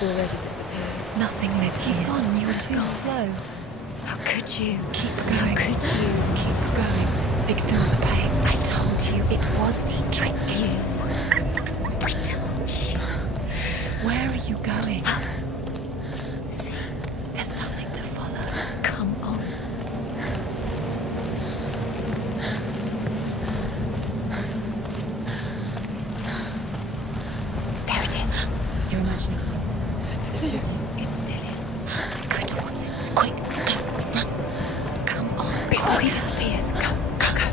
He's already disappeared. Nothing lives He's here. gone. You were too gone. slow. How could you? Keep How going. could you? Keep going. Ignore the pain. I told you it was to trick you. I told you. Where are you going? See, There's nothing to follow. come on. There it is. You're imagining this. It's Dillian. Go towards him. Quick, go, run. Come on. Before he disappears. Go, go, go.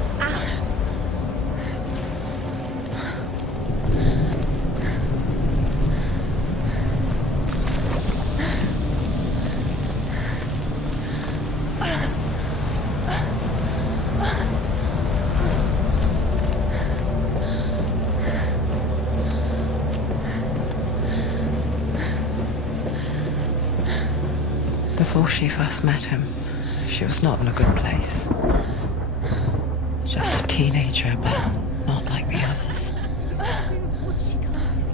Before she first met him, she was not in a good place. Just a teenager, but not like the others.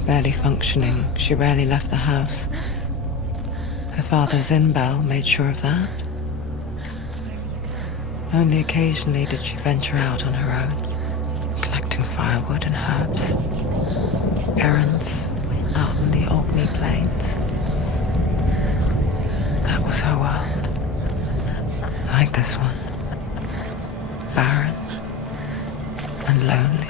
Barely functioning, she rarely left the house. Her father Zinbal made sure of that. Only occasionally did she venture out on her own, collecting firewood and herbs. Errands out in the Orkney Plains. That was her world. Like this one. Barren and lonely.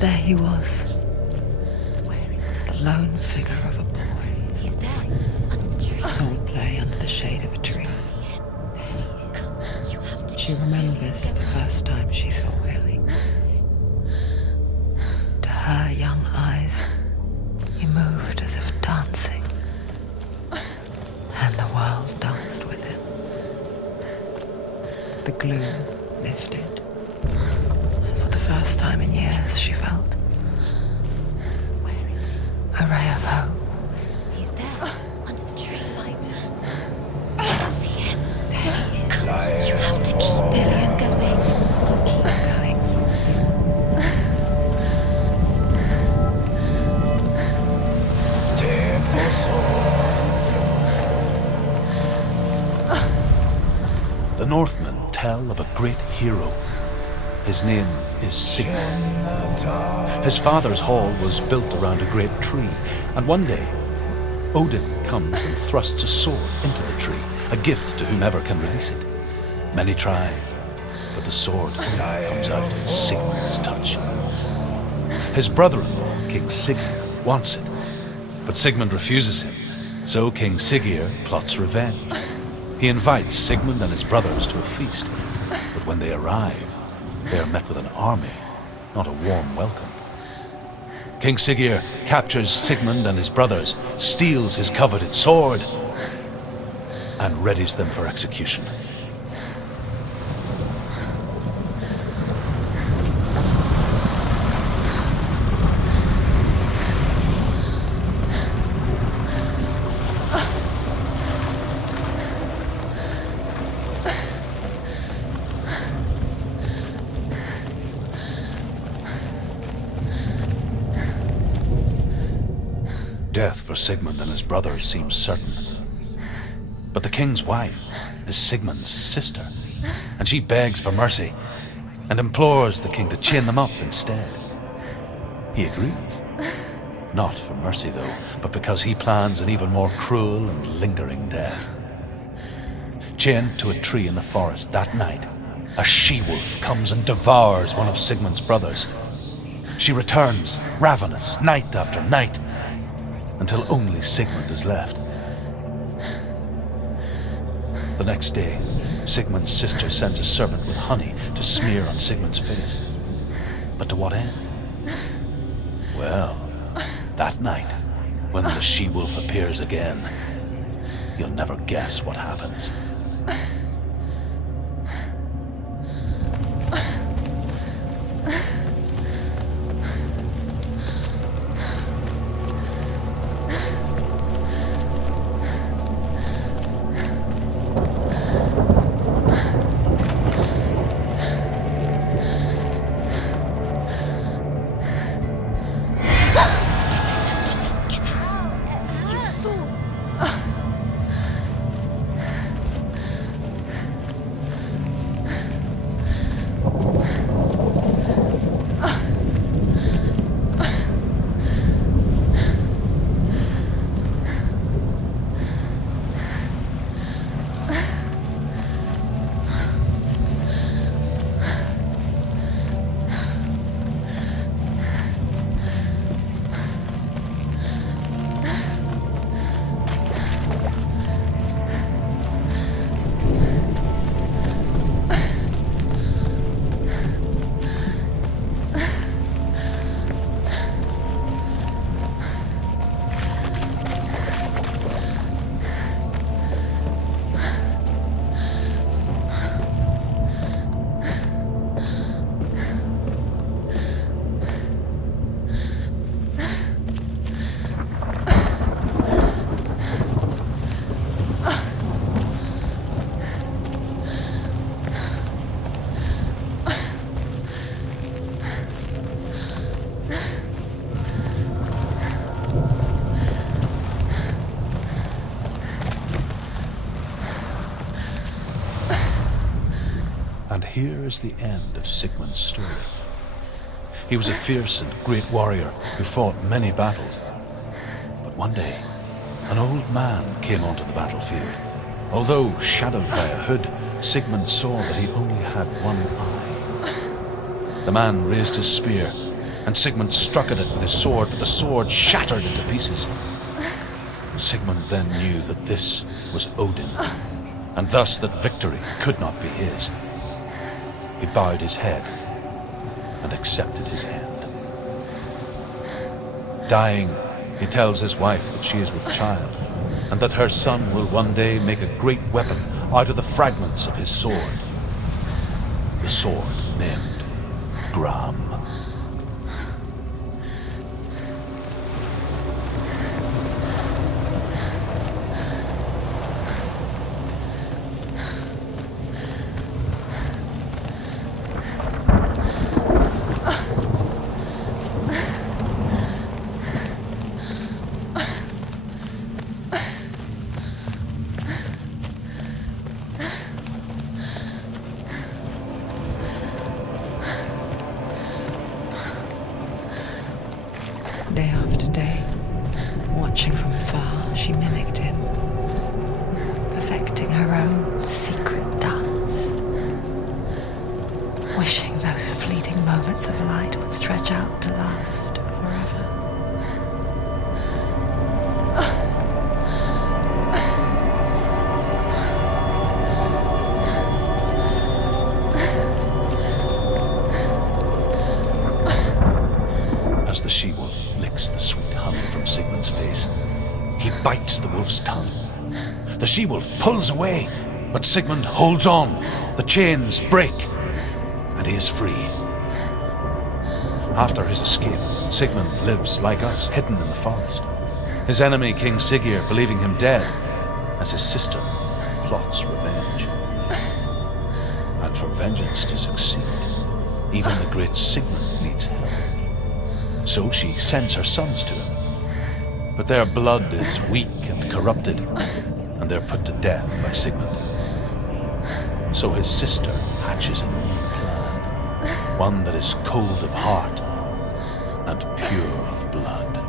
There he was. Where is he? The lone figure of a boy. He's there, under the tree. Sword play under the shade of a tree. See him? There he is. Come on, you have to. She remembers the first time she saw him. To her young eyes, he moved as if dancing. And the world danced with him. The gloom lifted. And for the first time in years, she felt Where is he? a ray of hope. He's there, under the tree. You can see him. There he is. Come on, you have to keep Dillian goes waiting. Keep going. The Northmen tell of a great hero. His name is Sigmund. His father's hall was built around a great tree, and one day, Odin comes and thrusts a sword into the tree, a gift to whomever can release it. Many try, but the sword only comes out in Sigmund's touch. His brother-in-law, King Sigurd, wants it, but Sigmund refuses him, so King Sigurd plots revenge. He invites Sigmund and his brothers to a feast, but when they arrive, they are met with an army, not a warm welcome. King Sigurd captures Sigmund and his brothers, steals his coveted sword, and readies them for execution. Death for Sigmund and his brothers seems certain. But the king's wife is Sigmund's sister, and she begs for mercy and implores the king to chain them up instead. He agrees. Not for mercy, though, but because he plans an even more cruel and lingering death. Chained to a tree in the forest that night, a she-wolf comes and devours one of Sigmund's brothers. She returns, ravenous, night after night, until only Sigmund is left. The next day, Sigmund's sister sends a servant with honey to smear on Sigmund's face. But to what end? Well, that night, when the she-wolf appears again, you'll never guess what happens. And here is the end of Sigmund's story. He was a fierce and great warrior who fought many battles. But one day, an old man came onto the battlefield. Although shadowed by a hood, Sigmund saw that he only had one eye. The man raised his spear, and Sigmund struck at it with his sword, but the sword shattered into pieces. Sigmund then knew that this was Odin, and thus that victory could not be his. He bowed his head and accepted his end. Dying, he tells his wife that she is with child, and that her son will one day make a great weapon out of the fragments of his sword. The sword named Gram. Day after day, watching from afar, she mimicked him, perfecting her own secret dance, wishing those fleeting moments of light would stretch out to last forever. As the she-wolf licks the sweet honey from Sigmund's face, he bites the wolf's tongue. The she-wolf pulls away, but Sigmund holds on. The chains break, and he is free. After his escape, Sigmund lives like us, hidden in the forest. His enemy, King Siggeir, believing him dead, as his sister plots revenge. And for vengeance to succeed, even the great Sigmund needs help. So she sends her sons to him. But their blood is weak and corrupted, and they're put to death by Sigmund. So his sister hatches a new plan, one that is cold of heart and pure of blood.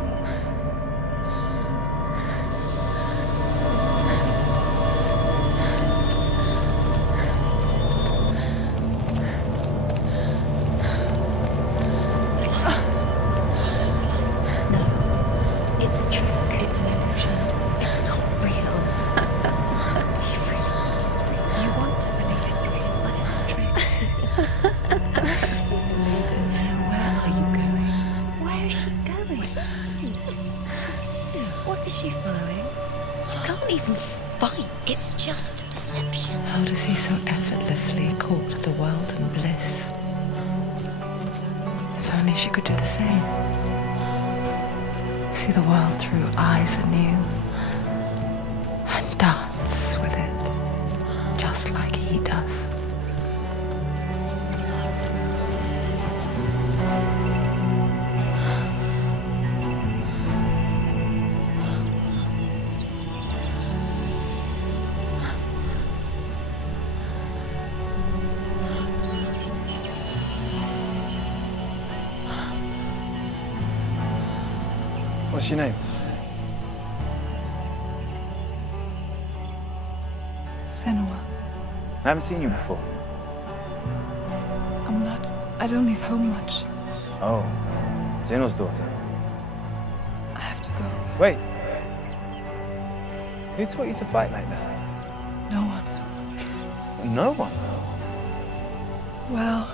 It's a trick. It's an illusion. It's not real. Do you really? You want to believe it's real, but it's a trick. You're deluded. Where are you going? Where is she going? What is she following? You can't even fight. It's just deception. How does he so effortlessly court the world and bliss? If only she could do the same. See the world through eyes anew and dance with it, just like he does. What's your name? Senua. I haven't seen you before. I don't leave home much. Oh, Zeno's daughter. I have to go. Wait. Who taught you to fight like that? No one. No one. Well,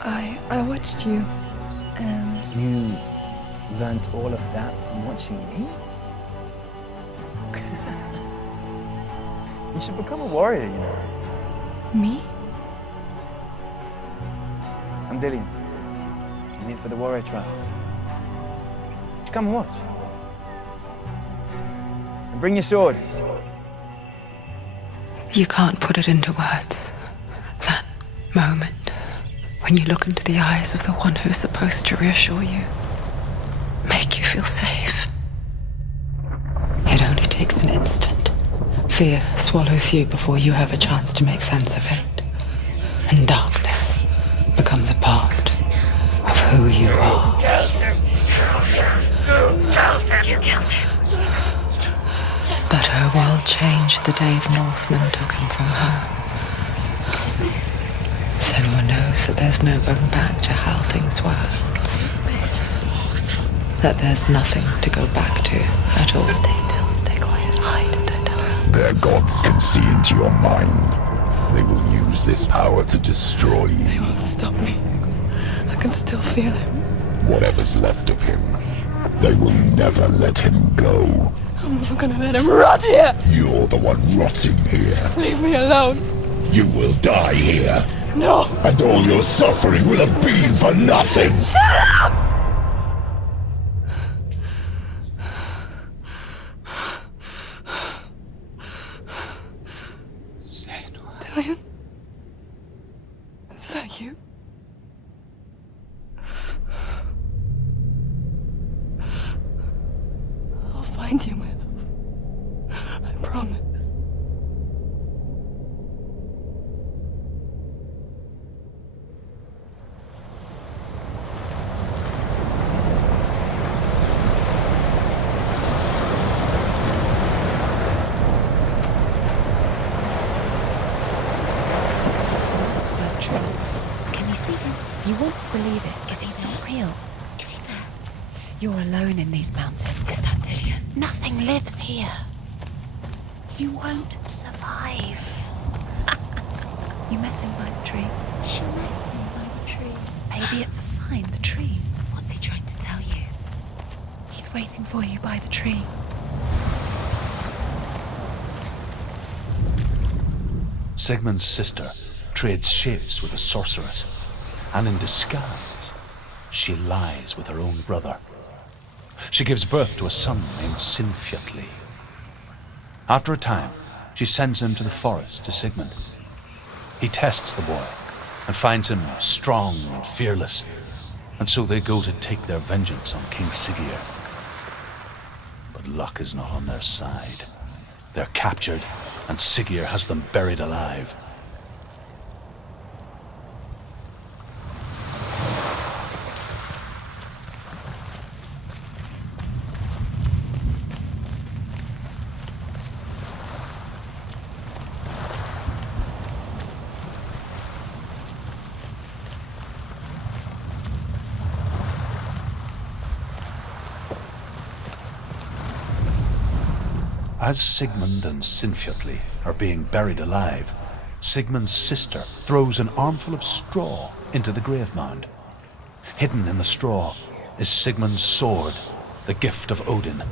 I watched you, and You learnt all of that from watching me? You should become a warrior, you know. me? I'm Dillian. I'm here for the warrior trials. Would you come and watch? And bring your sword. You can't put it into words. That moment when you look into the eyes of the one who is supposed to reassure you, make you feel safe. It only takes an instant. Fear swallows you before you have a chance to make sense of it. and darkness becomes a part of who you are. You killed him. But her world changed the day the Northmen took him from her. Senua knows that there's no going back to how things were. That there's nothing to go back to at all. Stay still, stay quiet, hide, don't tell her. Their gods can see into your mind. They will use this power to destroy They you. won't stop me. I can still feel him. Whatever's left of him, they will never let him go. I'm not gonna let him rot here! You're the one rotting here. Leave me alone! You will die here. No! And all your suffering will have been for nothing. Dillion? Is that you? I'll find you, my love. I promise. Can you see him? You want to believe it, is he not real? Is he there? You're alone in these mountains. Is that Dillion? Nothing lives here. You won't survive. You met him by the tree. She met him by the tree. Maybe it's a sign, the tree. What's he trying to tell you? He's waiting for you by the tree. Sigmund's sister trades shapes with a sorceress, and in disguise, she lies with her own brother. She gives birth to a son named Sinfjotli. After a time, she sends him to the forest to Sigmund. He tests the boy and finds him strong and fearless, and so they go to take their vengeance on King Siggeir. But luck is not on their side. They're captured, and Siggeir has them buried alive. As Sigmund and Sinfjotli are being buried alive, Sigmund's sister throws an armful of straw into the grave mound. Hidden in the straw is Sigmund's sword, the gift of Odin.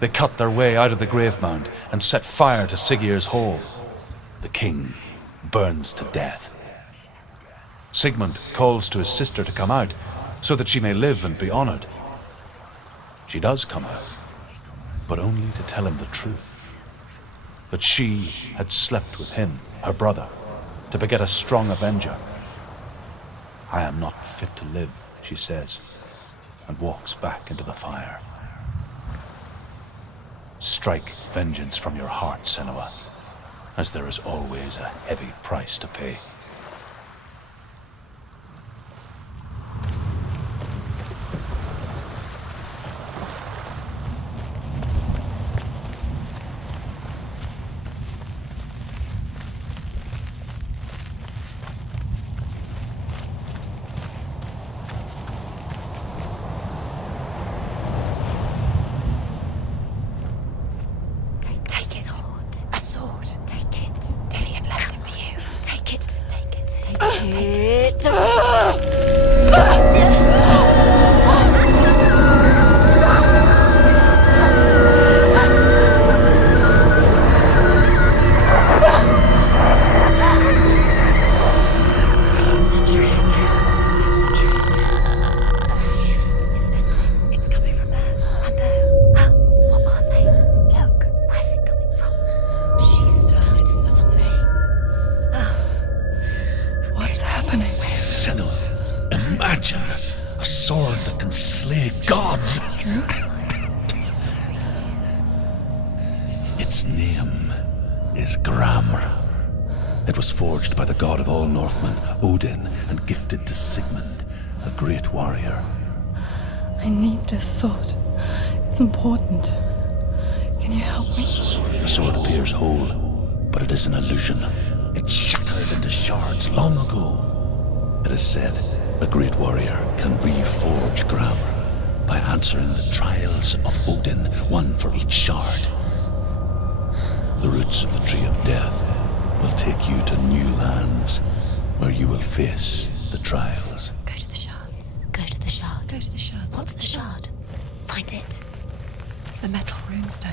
They cut their way out of the grave mound and set fire to Siggeir's hall. The king burns to death. Sigmund calls to his sister to come out so that she may live and be honored. She does come out, but only to tell him the truth. That she had slept with him, her brother, to beget a strong avenger. I am not fit to live, she says, and walks back into the fire. Strike vengeance from your heart, Senua, as there is always a heavy price to pay. It was forged by the god of all Northmen, Odin, and gifted to Sigmund, a great warrior. I need this sword. It's important. Can you help me? The sword appears whole, but it is an illusion. It shattered into shards long ago. It is said a great warrior can reforge grammar by answering the trials of Odin, one for each shard. The roots of the Tree of Death will take you to new lands where you will face the trials. Go to the shards. Go to the shard. Go to the shards. What's the shard? Find it. It's the metal runestone.